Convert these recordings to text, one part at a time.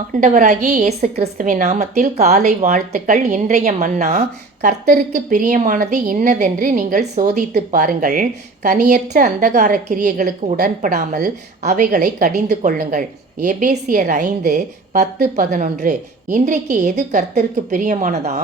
ஆண்டவராகிய இயேசு கிறிஸ்துவின் நாமத்தில் காலை வாழ்த்துக்கள். இன்றைய மன்னா, கர்த்தருக்கு பிரியமானது இன்னதென்று நீங்கள் சோதித்து பாருங்கள். கனியற்ற அந்தகார கிரியைகளுக்கு உடன்படாமல் அவைகளை கடிந்து கொள்ளுங்கள். எபேசியர் 5:10-11. இன்றைக்கு எது கர்த்தருக்கு பிரியமானதா?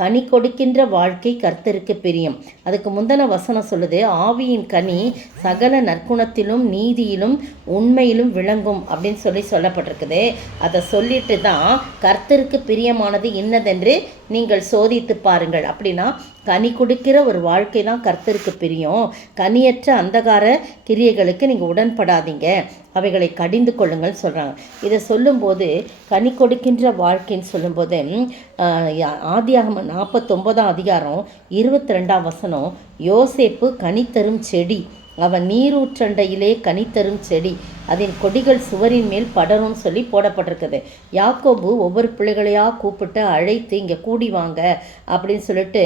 கனி கொடுக்கின்ற வாழ்க்கை கர்த்தருக்கு பிரியம். அதுக்கு முந்தின வசனம் சொல்லுது, ஆவியின் கனி சகல நற்குணத்திலும் நீதியிலும் உண்மையிலும் விளங்கும் அப்படின்னு சொல்லப்பட்டிருக்குது. அதை சொல்லிட்டு தான் கர்த்தருக்கு பிரியமானது இன்னதென்று நீங்கள் சோதித்து பாருங்கள். அப்படின்னா கனி கொடுக்கிற ஒரு வாழ்க்கை தான் கர்த்தருக்கு பிரியம். கனியற்ற அந்தகார கிரியைகளுக்கு நீங்கள் உடன்படாதீங்க, அவைகளை கடிந்து கொள்ளுங்கள் சொல்கிறாங்க. இதை சொல்லும்போது கனி கொடுக்கின்ற வாழ்க்கைன்னு சொல்லும்போது ஆதியாகமம் 49ஆம் அதிகாரம் 22ஆம் வசனம், யோசேப்பு கனித்தரும் செடி, அவன் நீரூற்றண்டையிலே கனித்தரும் செடி, அதன் கொடிகள் சுவரின் மேல் படரும்னு சொல்லி போடப்பட்டிருக்குது. யாக்கோபு ஒவ்வொரு பிள்ளைகளையாக கூப்பிட்டு அழைத்து இங்கே கூடி வாங்க அப்படின்னு சொல்லிட்டு,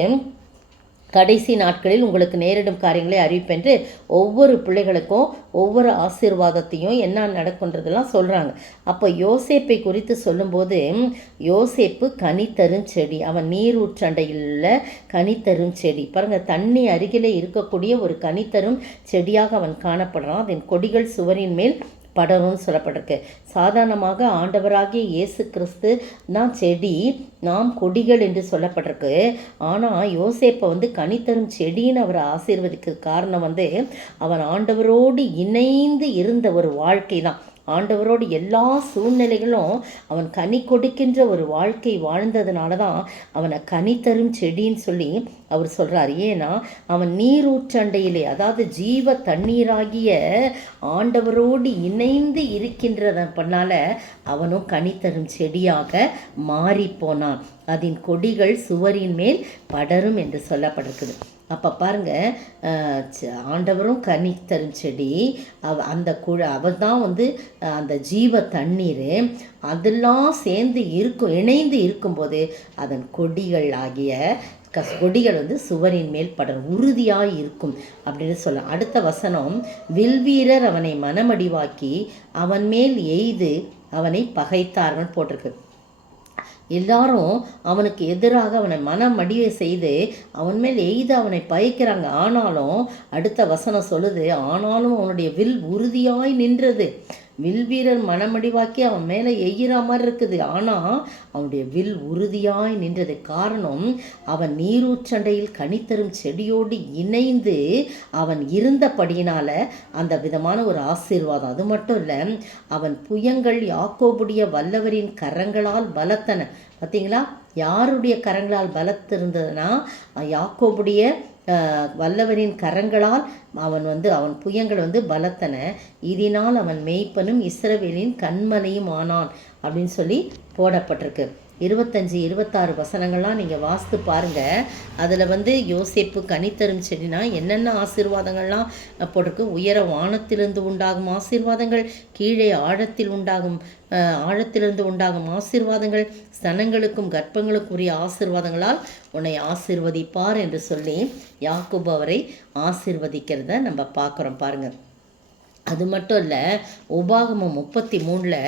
கடைசி நாட்களில் உங்களுக்கு நேரிடும் காரியங்களை அறிவிப்பென்று ஒவ்வொரு பிள்ளைகளுக்கும் ஒவ்வொரு ஆசீர்வாதத்தையும் என்ன நடக்குன்றதெல்லாம் சொல்கிறாங்க. அப்போ யோசேப்பை குறித்து சொல்லும்போது, யோசேப்பு கனித்தரும் செடி, அவன் நீரூற்றண்டையில் கனித்தரும் செடி. பாருங்கள், தண்ணி அருகிலே இருக்கக்கூடிய ஒரு கனித்தரும் செடியாக அவன் காணப்படுறான். அதன் கொடிகள் சுவரின் மேல் படரும்னு சொல்லப்பட்டிருக்கு. சாதாரணமாக ஆண்டவராகிய இயேசு கிறிஸ்து தான் செடி, நாம் கொடிகள் என்று சொல்லப்பட்டிருக்கு. ஆனால் யோசேப்பை கனித்தரும் செடின்னு அவரை ஆசீர்வதிக்க காரணம் அவன் ஆண்டவரோடு இணைந்து இருந்த ஒரு வாழ்க்கை தான். ஆண்டவரோடு எல்லா சூழ்நிலைகளும் அவன் கனி கொடுக்கின்ற ஒரு வாழ்க்கை வாழ்ந்ததுனால தான் அவனை கனித்தரும் செடின்னு சொல்லி அவர் சொல்கிறார். ஏன்னா அவன் நீரூற்றண்டையிலே, அதாவது ஜீவ தண்ணீராகிய ஆண்டவரோடு இணைந்து இருக்கின்றதனால அவனும் கனித்தரும் செடியாக மாறிப்போனான். அதன் கொடிகள் சுவரின் மேல் படரும் என்று சொல்லப்பட்டிருக்குது. அப்போ பாருங்கள், ஆண்டவரும் கனி தரும் செடி, அந்த அவர் தான் அந்த ஜீவ தண்ணீர், அதெல்லாம் சேர்ந்து இணைந்து இருக்கும்போது அதன் கொடிகள் ஆகிய கொடிகள் சுவரின் மேல் படரும், உறுதியாக இருக்கும் அப்படின்னு சொல்ல. அடுத்த வசனம், வில்வீரர் அவனை மனமடிவாக்கி அவன் மேல் எய்து அவனை பகைத்தார்கள் போட்டிருக்கு. எல்லாரும் அவனுக்கு எதிராக அவனை மனமடிவை செய்து அவன் மேல் எய்து அவனை பயக்கிறாங்க. ஆனாலும் அடுத்த வசனம் சொல்லுது, ஆனாலும் அவனுடைய வில் உறுதியாய் நின்றது. வில் வீரர் மனமடிவாக்கி அவன் மேலே எய்கிற மாதிரி இருக்குது, ஆனால் அவனுடைய வில் உறுதியாய் நின்றது. காரணம், அவன் நீரூற்றண்டையில் கனித்தரும் செடியோடு இணைந்து அவன் இருந்தபடியினால் அந்த விதமான ஒரு ஆசீர்வாதம். அது மட்டும் இல்லை, அவன் புயங்கள் யாக்கோபுடைய வல்லவரின் கரங்களால் பலத்தன. பார்த்தீங்களா, யாருடைய கரங்களால் பலத்திருந்ததுன்னா யாக்கோபுடைய வல்லவரின் கரங்களால் அவன் அவன் புயங்கள் பலத்தன. இதனால் அவன் மேய்ப்பனும் இஸ்ரவேலின் கண்மலையும் ஆனான் அப்படின்னு சொல்லி போடப்பட்டிருக்கு. 25-26 வசனங்கள்லாம் நீங்கள் வாசித்து பாருங்கள். அதில் யோசேப்பு கனித்தரும் செடினா என்னென்ன ஆசீர்வாதங்கள்லாம் போட்டிருக்கு. உயர வானத்திலிருந்து உண்டாகும் ஆசீர்வாதங்கள், கீழே ஆழத்திலிருந்து உண்டாகும் ஆசீர்வாதங்கள், ஸ்தனங்களுக்கும் கர்ப்பங்களுக்கும் உரிய ஆசீர்வாதங்களால் உன்னை ஆசீர்வதிப்பார் என்று சொல்லி யாக்கோபு அவரை ஆசீர்வதிக்கிறத நம்ம பார்க்குறோம். பாருங்கள், அது மட்டும் இல்லை, உபாகமம் 33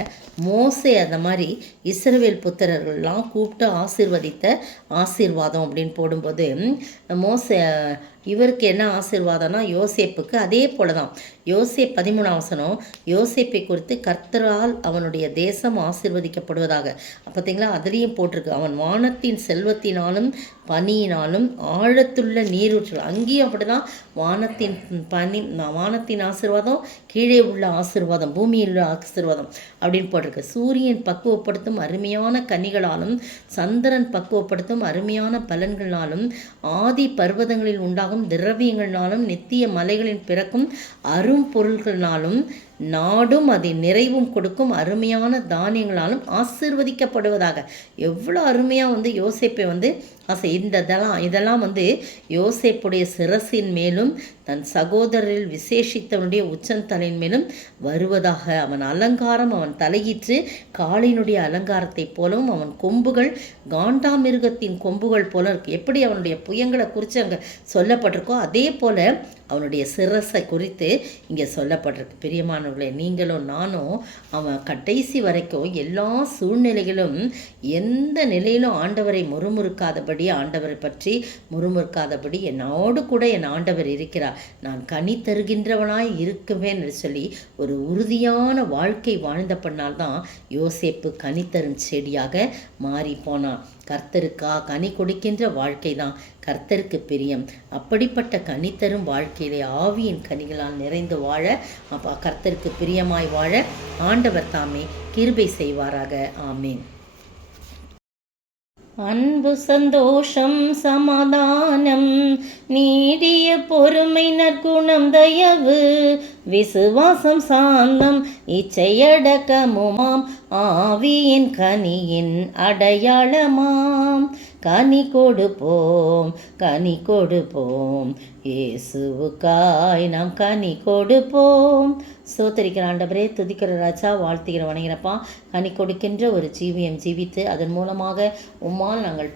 மோசே அந்த மாதிரி இஸ்ரவேல் புத்திரர்கள்லாம் கூப்பிட்டு ஆசீர்வதித்த ஆசீர்வாதம் அப்படின்னு போடும்போது, மோசே இவருக்கு என்ன ஆசீர்வாதம்னா யோசேப்புக்கு அதே போல தான். யோசேப் 13ஆம் வசனம், யோசேப்பை குறித்து கர்த்தரால் அவனுடைய தேசம் ஆசீர்வதிக்கப்படுவதாக. பார்த்தீங்களா, அதுலேயும் போட்டிருக்கு, அவன் வானத்தின் செல்வத்தினாலும் பனியினாலும் ஆழத்துள்ள நீரூற்று. அங்கேயும் அப்படி தான், வானத்தின் ஆசீர்வாதம், கீழே உள்ள ஆசீர்வாதம், பூமியில் உள்ள ஆசீர்வாதம் அப்படின்னு போட்டிருக்கு. சூரியன் பக்குவப்படுத்தும் அருமையான கனிகளாலும் சந்திரன் பக்குவப்படுத்தும் அருமையான பலன்களாலும் ஆதி பர்வதங்களில் உண்டாகும் திரவியங்களினாலும் நித்திய மலைகளின் பிறக்கும் அரும்பொருள்களினாலும் நாடும் அதன் நிறைவும் கொடுக்கும் அருமையான தானியங்களாலும் ஆசீர்வதிக்கப்படுவதாக. எவ்வளோ அருமையாக யோசேப்பை இதெல்லாம் யோசேப்புடைய சிரசின் மேலும் தன் சகோதரரில் விசேஷித்தவனுடைய உச்சந்தலையின் மேலும் வருவதாக. அவன் அலங்காரம் அவன் தலையிற்று காளினுடைய அலங்காரத்தை போலவும் அவன் கொம்புகள் காண்டாமிருகத்தின் கொம்புகள் போல இருக்கு. எப்படி அவனுடைய புயங்களை குறித்து அங்கே சொல்லப்பட்டிருக்கோ அதே போல அவனுடைய சிரசை குறித்து இங்கே சொல்லப்பட்டிருக்கு. பிரியமான பிரியமானவர்களே, நீங்களும் நானும் அவன் கடைசி வரைக்கும் எல்லா சூழ்நிலைகளும் எந்த நிலையிலும் ஆண்டவரை முறுமுறுக்காதபடி, ஆண்டவரை பற்றி முறுமுறுக்காதபடி என்னோடு கூட என் ஆண்டவர் இருக்கிறார், நான் கனி தருகின்றவனாய் இருக்குவேன் என்று சொல்லி ஒரு உறுதியான வாழ்க்கை வாழ்ந்த பண்ணால்தான் யோசேப்பு கனி தரும் செடியாக மாறி போனான். கனி கொடுக்கின்ற வாழ்க்கை தான் கர்த்தருக்கு பிரியம். அப்படிப்பட்ட கனி தரும் வாழ்க்கையிலே ஆவியின் கனிகளால் நிறைந்து வாழ, கர்த்தருக்கு பிரியமாய் வாழ ஆண்டவர் தாமே கிருபை செய்வாராக. ஆமீன். அன்பு, சந்தோஷம், சமாதானம், நீடிய பொறுமை, நற்குணம், தயவு, விசுவாசம், சாந்தம், இச்சையடக்கமுமாம் ஆவியின் கனியின் அடையாளமாம். கனி கொடுப்போம், கனி கொடுப்போம், இயேசுவுக்காய் நாம் கனி கொடுப்போம். சோத்தரிக்கிற ஆண்டவரே, துதிக்கிற ராஜா, வாழ்த்துகிற வணங்கிறப்பா, கனி கொடுக்கின்ற ஒரு ஜீவியம் ஜீவித்து அதன் மூலமாக உம்மால் நாங்கள்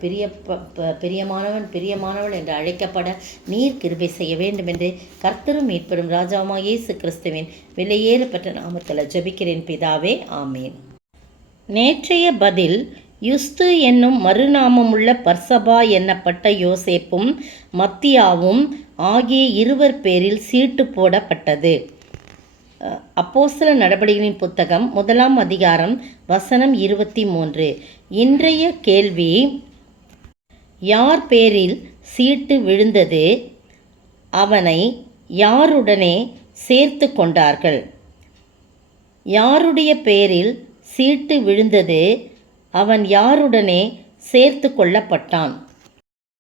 பிரியமானவள் என்று அழைக்கப்பட நீர் கிருபை செய்ய வேண்டும் என்று கர்த்தரும் மீட்பெறும் ராஜாவுமாக இயேசு கிறிஸ்துவின் விலையேறப்பட்ட நாமத்தில் ஜெபிக்கிறேன் பிதாவே. ஆமீன். நேற்றைய பதில், யுஸ்து என்னும் மறுநாமமுள்ள பர்சபா என்னப்பட்ட யோசேப்பும் மத்தியாவும் ஆகிய இருவர் பேரில் சீட்டு போடப்பட்டது. அப்போஸ்தலர் நடபடிகளின் புத்தகம் 1 அதிகாரம் வசனம் 23. இன்றைய கேள்வி, யார் பேரில் சீட்டு விழுந்தது? அவனை யாருடனே சேர்த்து கொண்டார்கள்? யாருடைய பேரில் சீட்டு விழுந்தது? அவன் யாருடனே சேர்த்து கொள்ளப்பட்டான்?